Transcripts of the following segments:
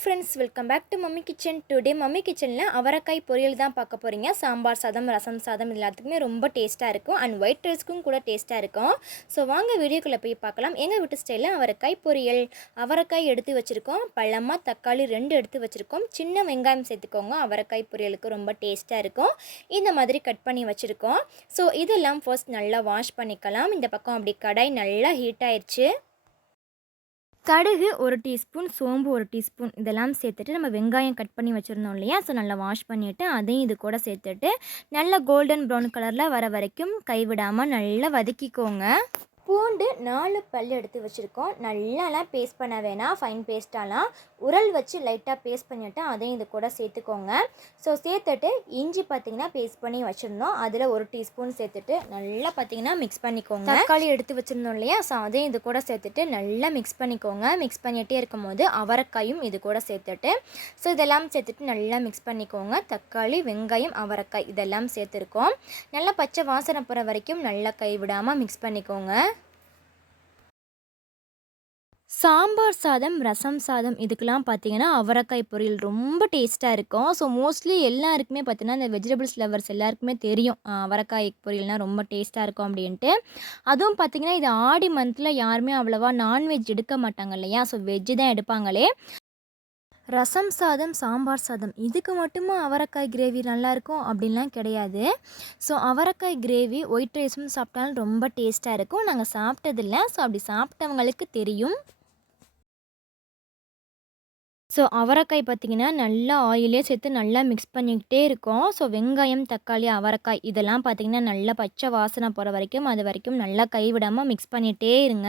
Friends, welcome back to mummy kitchen. Today mummy கிச்சனில் அவரைக்காய் பொரியல் தான் பார்க்க போகிறீங்க. சாம்பார் சாதம், ரசம் சாதம் எல்லாத்துக்குமே ரொம்ப டேஸ்ட்டாக இருக்கும் அண்ட் ஒயிட் ரைஸ்க்கும் கூட டேஸ்ட்டாக இருக்கும். ஸோ வாங்க வீடியோக்குள்ளே போய் பார்க்கலாம். எங்கள் வீட்டு ஸ்டைலில் அவரைக்காய் பொரியல். அவரைக்காய் எடுத்து வச்சுருக்கோம், பழமாக தக்காளி 2 எடுத்து வச்சுருக்கோம், சின்ன வெங்காயம் சேர்த்துக்கோங்க. அவரைக்காய் பொரியலுக்கு ரொம்ப டேஸ்ட்டாக இருக்கும். இந்த மாதிரி கட் பண்ணி வச்சுருக்கோம். ஸோ இதெல்லாம் ஃபர்ஸ்ட் நல்லா வாஷ் பண்ணிக்கலாம். இந்த பக்கம் அப்படி கடாய் நல்லா ஹீட் ஆயிடுச்சு. கடுகு 1 டீஸ்பூன், சோம்பு 1 டீஸ்பூன் இதெல்லாம் சேர்த்துட்டு நம்ம வெங்காயம் கட் பண்ணி வச்சுருந்தோம் இல்லையா, ஸோ நல்லா வாஷ் பண்ணிவிட்டு அதையும் இது கூட சேர்த்துட்டு நல்லா கோல்டன் ப்ரௌன் கலரில் வர வரைக்கும் கைவிடாமல் நல்லா வதக்கிக்கோங்க. பூண்டு 4 பல் எடுத்து வச்சுருக்கோம். நல்லாலாம் பேஸ்ட் பண்ண வேணாம், ஃபைன் பேஸ்ட்டாலாம் உரல் வச்சு லைட்டாக பேஸ்ட் பண்ணிவிட்டு அதையும் இது கூட சேர்த்துக்கோங்க. ஸோ சேர்த்துட்டு இஞ்சி பார்த்திங்கன்னா பேஸ்ட் பண்ணி வச்சுருந்தோம், அதில் 1 டீஸ்பூன் சேர்த்துட்டு நல்லா பார்த்திங்கன்னா மிக்ஸ் பண்ணிக்கோங்க. தக்காளி எடுத்து வச்சுருந்தோம் இல்லையா, ஸோ அதையும் இது கூட சேர்த்துட்டு நல்லா மிக்ஸ் பண்ணிக்கோங்க. மிக்ஸ் பண்ணிகிட்டே இருக்கும் போது அவரைக்காயும் இது கூட சேர்த்துட்டு ஸோ இதெல்லாம் சேர்த்துட்டு நல்லா மிக்ஸ் பண்ணிக்கோங்க. தக்காளி, வெங்காயம், அவரைக்காய் இதெல்லாம் சேர்த்துருக்கோம். நல்லா பச்சை வாசனை போகிற வரைக்கும் நல்லா கைவிடாமல் மிக்ஸ் பண்ணிக்கோங்க. சாம்பார் சாதம், ரசம் சாதம் இதுக்கெலாம் பார்த்திங்கன்னா அவரைக்காய் பொரியல் ரொம்ப டேஸ்ட்டாக இருக்கும். ஸோ மோஸ்ட்லி எல்லாருக்குமே பார்த்திங்கன்னா இந்த வெஜிடபிள்ஸ் லவர்ஸ் எல்லாருக்குமே தெரியும் அவரைக்காய் பொரியல்னால் ரொம்ப டேஸ்ட்டாக இருக்கும் அப்படின்ட்டு. அதுவும் பார்த்திங்கன்னா இது ஆடி மந்தில் யாருமே அவ்வளோவா நான்வெஜ் எடுக்க மாட்டாங்க இல்லையா, ஸோ வெஜ்ஜு தான் எடுப்பாங்களே. ரசம் சாதம், சாம்பார் சாதம் இதுக்கு மட்டுமா அவரைக்காய் கிரேவி நல்லாயிருக்கும் அப்படின்லாம் கிடையாது. ஸோ அவரைக்காய் கிரேவி ஒயிட் ரைஸும் சாப்பிட்டாலும் ரொம்ப டேஸ்ட்டாக இருக்கும். நாங்கள் சாப்பிட்டதில்ல, ஸோ அப்படி சாப்பிட்டவங்களுக்கு தெரியும். ஸோ அவரைக்காய் பார்த்திங்கன்னா நல்லா ஆயிலே சேர்த்து நல்லா மிக்ஸ் பண்ணிக்கிட்டே இருக்கோம். ஸோ வெங்காயம், தக்காளி, அவரைக்காய் இதெல்லாம் பார்த்திங்கன்னா நல்லா பச்சை வாசனை போகிற வரைக்கும் அது வரைக்கும் நல்லா கைவிடாமல் மிக்ஸ் பண்ணிகிட்டே இருங்க.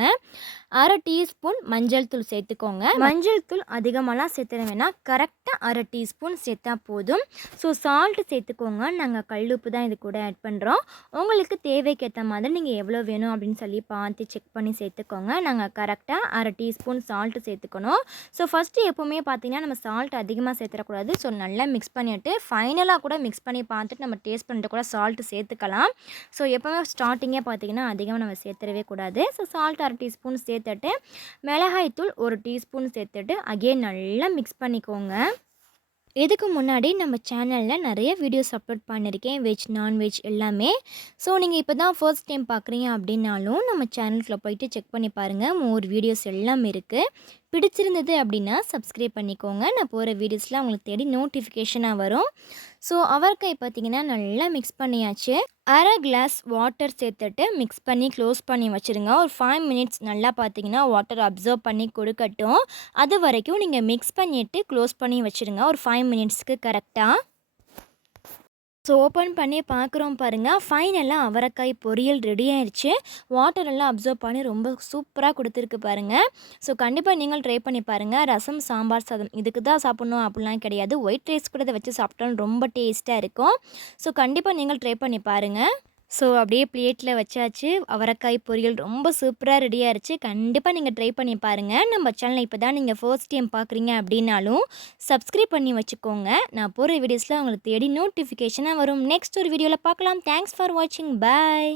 1/2 டீஸ்பூன் மஞ்சள் தூள் சேர்த்துக்கோங்க. மஞ்சள் தூள் அதிகமாகலாம் சேர்த்துட வேணாம், கரெக்டாக 1/2 டீஸ்பூன் சேர்த்தா போதும். ஸோ சால்ட்டு சேர்த்துக்கோங்க. நாங்கள் கல்லுப்பு தான் இது கூட ஆட் பண்ணுறோம். உங்களுக்கு தேவைக்கேற்ற மாதிரி நீங்கள் எவ்வளோ வேணும் அப்படின்னு சொல்லி பார்த்து செக் பண்ணி சேர்த்துக்கோங்க. நாங்கள் கரெக்டாக 1/2 டீஸ்பூன் சால்ட்டு சேர்த்துக்கணும். ஸோ ஃபஸ்ட்டு எப்போவுமே பார்த்திங்கன்னா நம்ம சால்ட் அதிகமாக சேர்த்துடக்கூடாது. ஸோ நல்லா மிக்ஸ் பண்ணிவிட்டு ஃபைனலாக கூட மிக்ஸ் பண்ணி பார்த்துட்டு நம்ம டேஸ்ட் பண்ணிட்டு கூட சால்ட்டு சேர்த்துக்கலாம். ஸோ எப்போவுமே ஸ்டார்டிங்கே பார்த்திங்கன்னா அதிகமாக நம்ம சேர்த்துடவே கூடாது. ஸோ சால்ட் 1/2 டீஸ்பூன் சேர்த்துட்டு மிளகாய்த்தூள் 1 டீஸ்பூன் சேர்த்துட்டு அகைன் நல்லா மிக்ஸ் பண்ணிக்கோங்க. இதுக்கு முன்னாடி நம்ம சேனலில் நிறைய வீடியோஸ் அப்லோட் பண்ணியிருக்கேன், வெஜ் நான்வெஜ் எல்லாமே. ஸோ நீங்கள் இப்போ தான் ஃபர்ஸ்ட் டைம் பார்க்குறீங்க அப்படின்னாலும் நம்ம சேனலுக்குள்ளே போயிட்டு செக் பண்ணி பாருங்கள், மோர் வீடியோஸ் எல்லாம் இருக்குது. பிடிச்சிருந்தது அப்படின்னா சப்ஸ்கிரைப் பண்ணிக்கோங்க. நான் போகிற வீடியோஸ்லாம் உங்களுக்கு தேடி நோட்டிஃபிகேஷனாக வரும். ஸோ அவரைக்காய் பார்த்திங்கன்னா நல்லா மிக்ஸ் பண்ணியாச்சு. 1/2 கிளாஸ் வாட்டர் சேர்த்துட்டு மிக்ஸ் பண்ணி க்ளோஸ் பண்ணி வச்சுருங்க. ஒரு 5 மினிட்ஸ் நல்லா பார்த்திங்கன்னா வாட்டர் அப்சர்வ் பண்ணி கொடுக்கட்டும். அது வரைக்கும் நீங்கள் மிக்ஸ் பண்ணிவிட்டு க்ளோஸ் பண்ணி வச்சுருங்க ஒரு 5 மினிட்ஸ்க்கு கரெக்டாக. ஸோ ஓப்பன் பண்ணி பார்க்குறோம் பாருங்கள், ஃபைனலாக அவரைக்காய் பொரியல் ரெடி ஆயிடுச்சு. வாட்டர் எல்லாம் அப்சர்வ் பண்ணி ரொம்ப சூப்பராக கொடுத்துருக்கு பாருங்கள். ஸோ கண்டிப்பாக நீங்கள் ட்ரை பண்ணி பாருங்கள். ரசம், சாம்பார் சாதம் இதுக்கு தான் சாப்பிட்ணும் அப்படிலாம் கிடையாது, ஒயிட் ரைஸ் கூட இதை வச்சு சாப்பிட்டாலும் ரொம்ப டேஸ்ட்டாக இருக்கும். ஸோ கண்டிப்பாக நீங்கள் ட்ரை பண்ணி பாருங்கள். ஸோ அப்படியே பிளேட்டில் வச்சாச்சு. அவரைக்காய் பொரியல் ரொம்ப சூப்பராக ரெடி ஆயிடுச்சு. கண்டிப்பாக நீங்கள் ட்ரை பண்ணி பாருங்கள். நம்ம சேனலை இப்போ தான் நீங்கள் ஃபர்ஸ்ட் டைம் பார்க்குறீங்க அப்படின்னாலும் சப்ஸ்கிரைப் பண்ணி வச்சுக்கோங்க. நான் போகிற வீடியோஸில் உங்களுக்கு தேடி நோட்டிஃபிகேஷனாக வரும். நெக்ஸ்ட் ஒரு வீடியோவில் பார்க்கலாம். தேங்க்ஸ் ஃபார் வாட்சிங். பாய்.